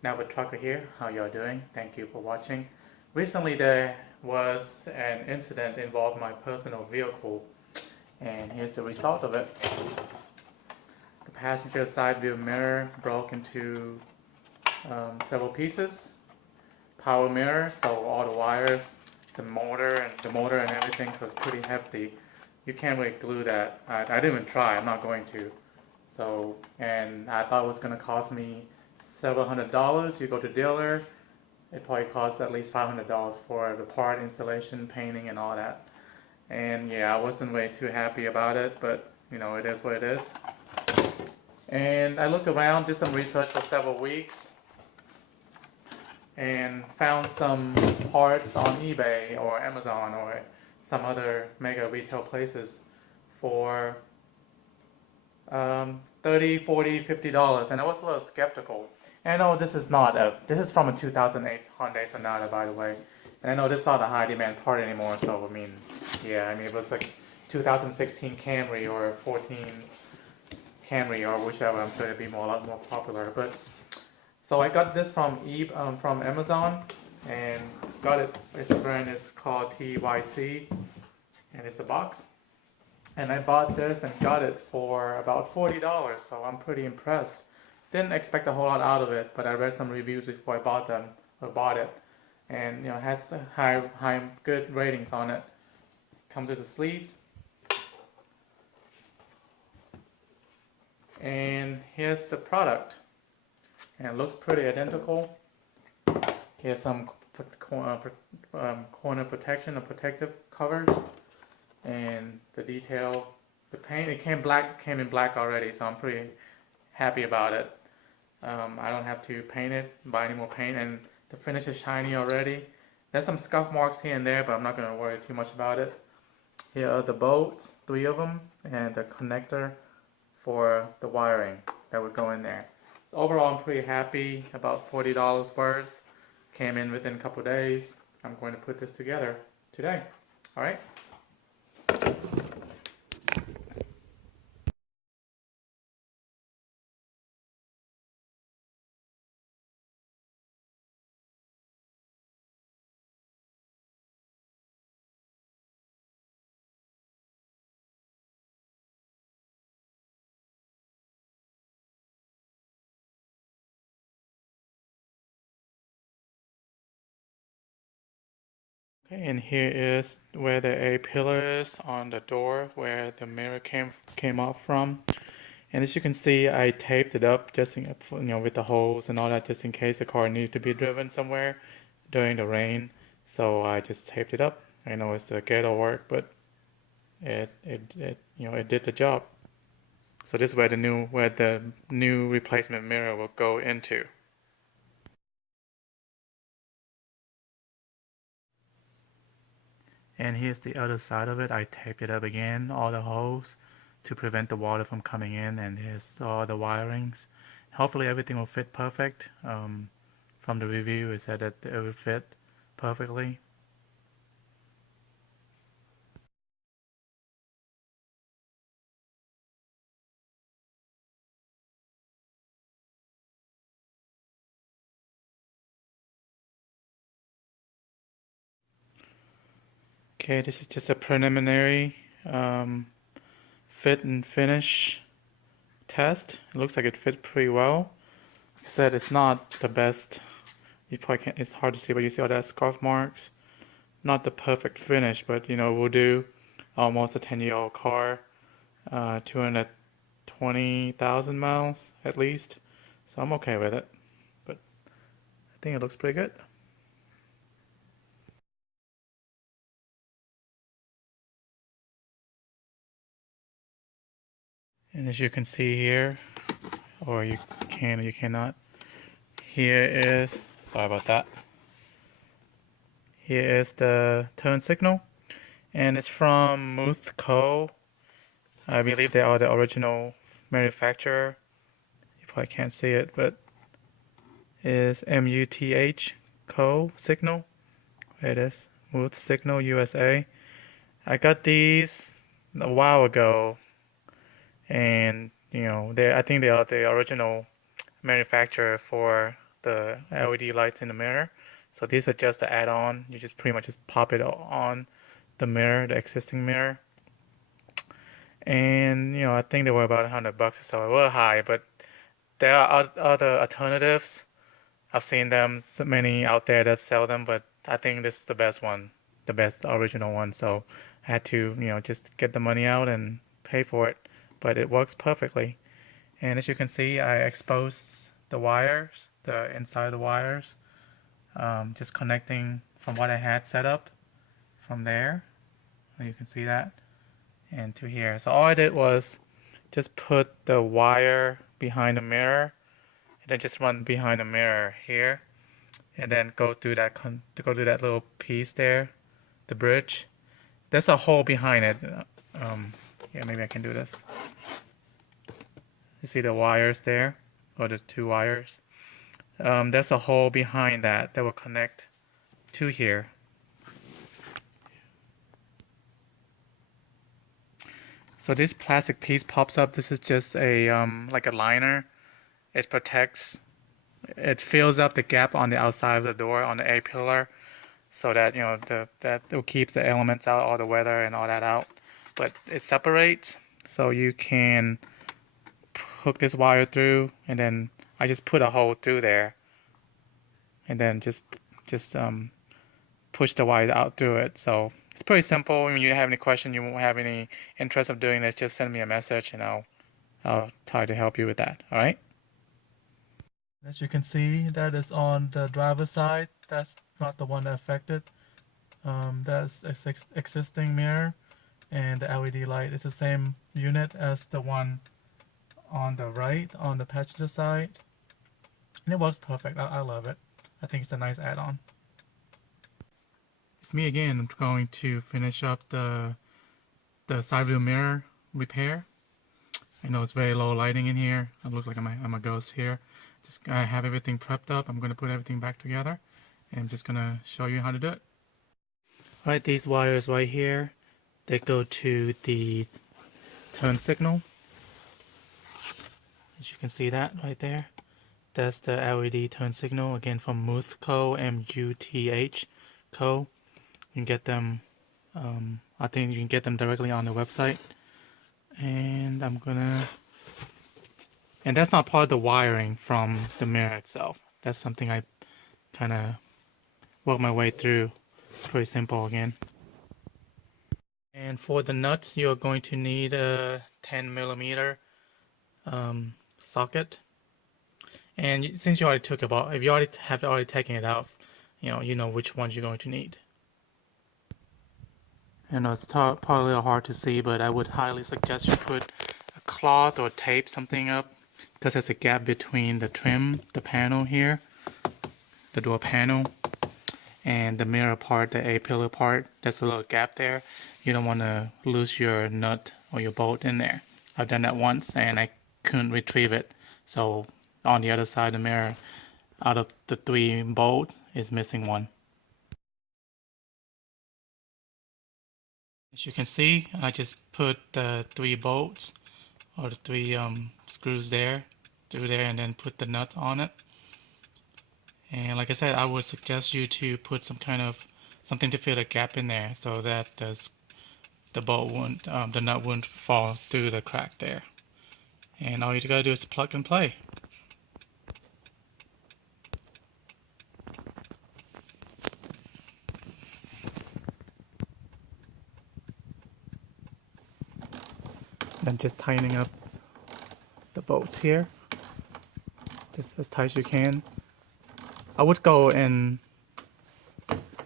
Now the trucker here, how y'all doing? Thank you for watching. Recently there was an incident involving my personal vehicle, and here's the result of it. The passenger side view mirror broke into several pieces. Power mirror, so all the wires, the motor and everything, so it's pretty hefty. You can't really glue that. I didn't even try, I'm not going to. So, and I thought it was gonna cost me several $100s. You go to dealer, it probably costs at least $500 for the part installation, painting, and all that. And yeah, I wasn't way too happy about it, but it is what it is. And I looked around, did some research for several weeks, and found some parts on eBay or Amazon or some other mega retail places for 30, 40, $50, and I was a little skeptical. And I know this is from a 2008 Hyundai Sonata, by the way. And I know this is not a high demand part anymore, so I mean, yeah, I mean, it was like 2016 Camry or 14 Camry or whichever, I'm sure it'd be a lot more popular. But so I got this from Amazon, and got it. Its brand is called TYC, and it's a box. And I bought this and got it for about $40, so I'm pretty impressed. Didn't expect a whole lot out of it, but I read some reviews before I bought it, and it has high good ratings on it. Comes with the sleeves, and here's the product, and it looks pretty identical. Here's some corner protection or protective covers, and the details. The paint, it came in black already, so I'm pretty happy about it. I don't have to buy any more paint, and the finish is shiny already. There's some scuff marks here and there, but I'm not going to worry too much about it. Here are the bolts, 3 of them, and the connector for the wiring that would go in there. So overall, I'm pretty happy. About $40 worth. Came in within a couple days. I'm going to put this together today. All right. Okay, and here is where the A pillar is on the door where the mirror came off from. And as you can see, I taped it up with the holes and all that, just in case the car needed to be driven somewhere during the rain. So I just taped it up. I know it's a ghetto work, but it did the job. So this is where the new replacement mirror will go into. And here's the other side of it. I taped it up again, all the holes, to prevent the water from coming in, and here's all the wirings. Hopefully everything will fit perfect. From the review, it said that it would fit perfectly. Okay, this is just a preliminary fit and finish test. It looks like it fit pretty well. Like I said, it's not the best. You probably can't, it's hard to see, but you see all that scarf marks. Not the perfect finish, but we'll do. Almost a 10-year-old car, 220,000 miles at least. So I'm okay with it, but I think it looks pretty good. And as you can see here, or you can or you cannot, here is, sorry about that. Here is the turn signal, and it's from Muth Co. I believe they are the original manufacturer. You probably can't see it, but it is MUTH Co. signal. There it is, Muth Signal USA. I got these a while ago, and I think they are the original manufacturer for the LED lights in the mirror. So these are just the add-on. You just pretty much just pop it on the mirror, the existing mirror. And I think they were about $100 or so. It was high, but there are other alternatives. I've seen them, so many out there that sell them, but I think this is the best one, the best original one. So I had to, just get the money out and pay for it. But it works perfectly. And as you can see, I exposed the wires, the inside of the wires, just connecting from what I had set up from there. You can see that, and to here. So all I did was just put the wire behind the mirror, and then just run behind the mirror here, and then go through that little piece there, the bridge. There's a hole behind it. Yeah, maybe I can do this. You see the wires there, or the two wires? There's a hole behind that will connect to here. So this plastic piece pops up. This is just a like a liner. It protects. It fills up the gap on the outside of the door on the A pillar, so that that it keeps the elements out, all the weather and all that out. But it separates, so you can hook this wire through, and then I just put a hole through there, and then just push the wire out through it. So it's pretty simple. When you have any question, you won't have any interest of doing this, just send me a message and I'll try to help you with that. All right. As you can see, that is on the driver's side. That's not the one that affected. That's existing mirror, and the LED light is the same unit as the one on the right on the passenger side, and it works perfect. I love it. I think it's a nice add-on. It's me again. I'm going to finish up the Sideview mirror repair. I know it's very low lighting in here. I look like I'm a ghost here. Just I have everything prepped up. I'm going to put everything back together, and I'm just going to show you how to do it. All right, these wires right here, they go to the turn signal. As you can see that right there, that's the LED turn signal, again from Muth Co. M-U-T-H Co. You can get them, I think you can get them directly on the website. And and that's not part of the wiring from the mirror itself. That's something I kind of work my way through. Pretty simple again. And for the nuts, you're going to need a 10mm socket. And since you already took it out, if you have already taken it out, you know which ones you're going to need. I know it's probably a little hard to see, but I would highly suggest you put a cloth or tape something up, because there's a gap between the trim, the panel here, the door panel, and the mirror part, the A-pillar part. There's a little gap there. You don't want to lose your nut or your bolt in there. I've done that once and I couldn't retrieve it. So on the other side of the mirror, out of the 3 bolts, is missing one. As you can see, I just put the 3 bolts or the 3 screws there through there, and then put the nut on it. And like I said, I would suggest you to put some kind of something to fill the gap in there, so that the bolt won't, the nut won't fall through the crack there. And all you gotta do is plug and play. Then just tightening up the bolts here, just as tight as you can. I would go in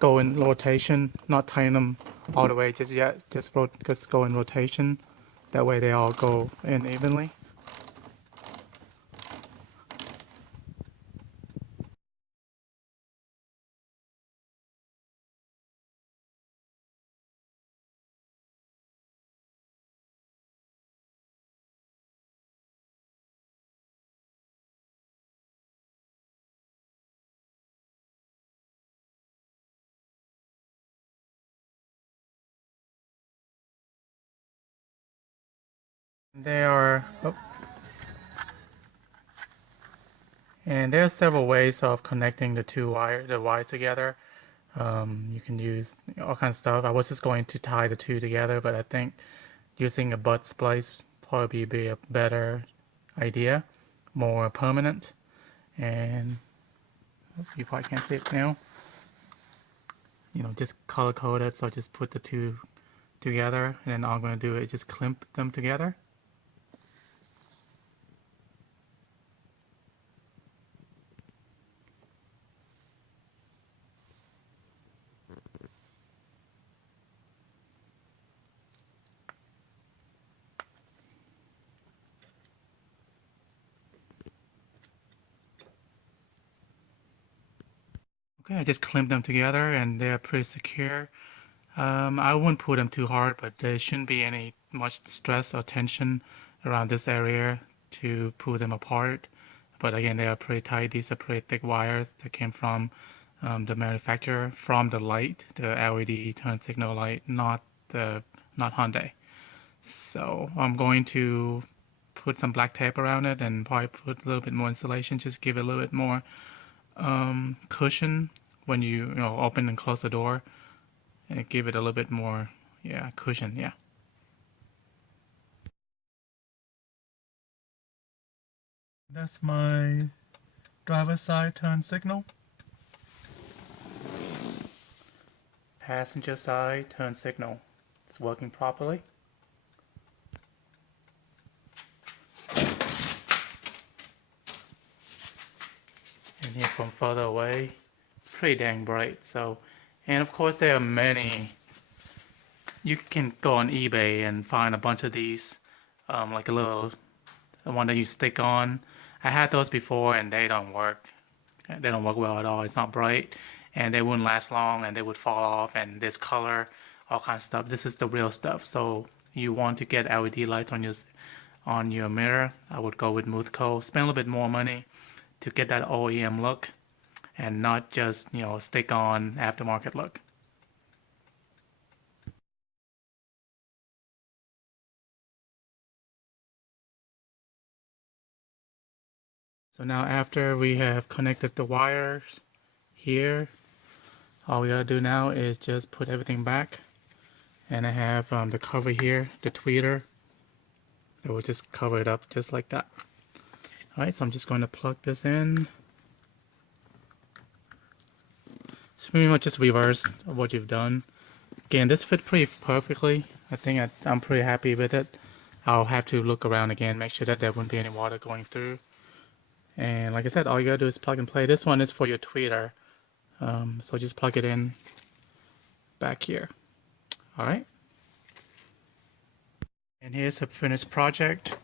rotation, not tighten them all the way just yet. Just go in rotation. That way they all go in evenly. They are, And there are several ways of connecting the wires together. You can use all kinds of stuff. I was just going to tie the two together, but I think using a butt splice probably be a better idea, more permanent. And you probably can't see it now. Just color coded. So just put the two together, and then all I'm going to do is just clamp them together. Okay, I just clamped them together and they're pretty secure. I wouldn't put them too hard, but there shouldn't be any much stress or tension around this area to pull them apart. But again, they are pretty tight. These are pretty thick wires that came from the manufacturer, from the light, the LED turn signal light, not Hyundai. So I'm going to put some black tape around it and probably put a little bit more insulation, just give it a little bit more cushion when you open and close the door, and give it a little bit more cushion. Yeah. That's my driver's side turn signal. Passenger side turn signal. It's working properly. And here from further away, it's pretty dang bright. So, and of course there are many. You can go on eBay and find a bunch of these, like a little, the one that you stick on. I had those before and they don't work. They don't work well at all. It's not bright, and they wouldn't last long, and they would fall off, and this color, all kinds of stuff. This is the real stuff. So you want to get LED lights on your mirror, I would go with Muth. Spend a little bit more money to get that OEM look, and not just stick on aftermarket look. So now after we have connected the wires here, all we gotta do now is just put everything back. And I have the cover here, the tweeter, that will just cover it up just like that. Alright, so I'm just going to plug this in. It's pretty much just reverse of what you've done. Again, this fit pretty perfectly. I think I'm pretty happy with it. I'll have to look around again, make sure that there wouldn't be any water going through. And like I said, all you gotta do is plug and play. This one is for your tweeter. So just plug it in back here. Alright. And here's a finished project.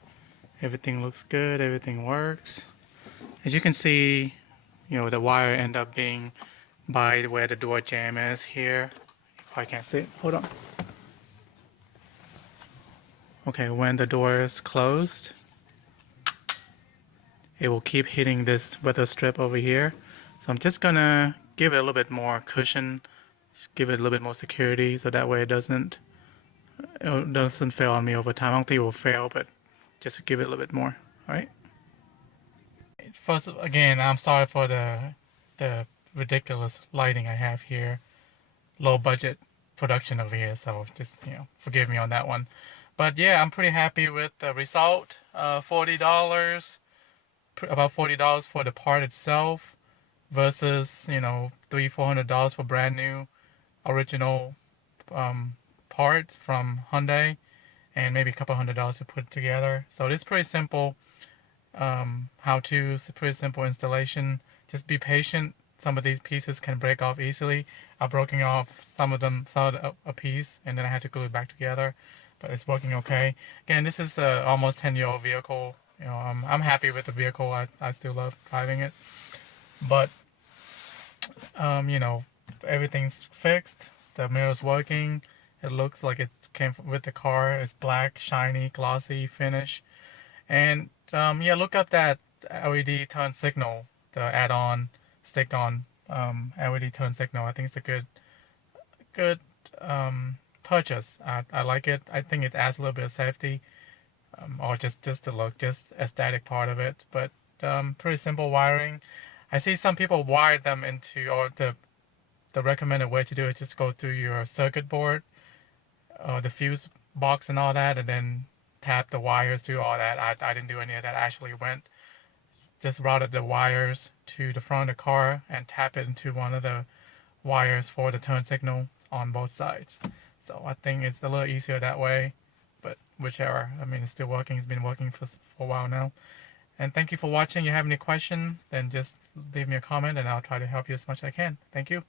Everything looks good, everything works. As you can see, the wire end up being by where the door jamb is here. I can't see it. Hold on. Okay, when the door is closed, it will keep hitting this weather strip over here. So I'm just gonna give it a little bit more cushion, just give it a little bit more security, so that way it doesn't fail on me over time. I don't think it will fail, but just to give it a little bit more. All right. First, again, I'm sorry for the ridiculous lighting I have here. Low budget production over here, so just forgive me on that one. But yeah, I'm pretty happy with the result. $40, about $40 for the part itself, versus $300-400 for brand new original part from Hyundai, and maybe a couple $100 to put it together. So it's pretty simple. How-to, pretty simple installation. Just be patient. Some of these pieces can break off easily. I've broken off some of a piece, and then I had to glue it back together, but it's working okay. Again, this is a almost 10-year-old vehicle. I'm happy with the vehicle. I still love driving it, but everything's fixed. The mirror's working. It looks like it came with the car. It's black, shiny, glossy finish. And look up that LED turn signal, the add-on stick-on LED turn signal. I think it's a good purchase. I like it. I think it adds a little bit of safety, or just the look, just aesthetic part of it. But Pretty simple wiring. I see some people wire them into, or the recommended way to do it is just go through your circuit board, the fuse box and all that, and then tap the wires through all that. I didn't do any of that. I actually just routed the wires to the front of the car and tap it into one of the wires for the turn signal on both sides. So I think it's a little easier that way, but whichever. I mean, it's still working. It's been working for a while now. And thank you for watching. If you have any question, then just leave me a comment and I'll try to help you as much as I can. Thank you.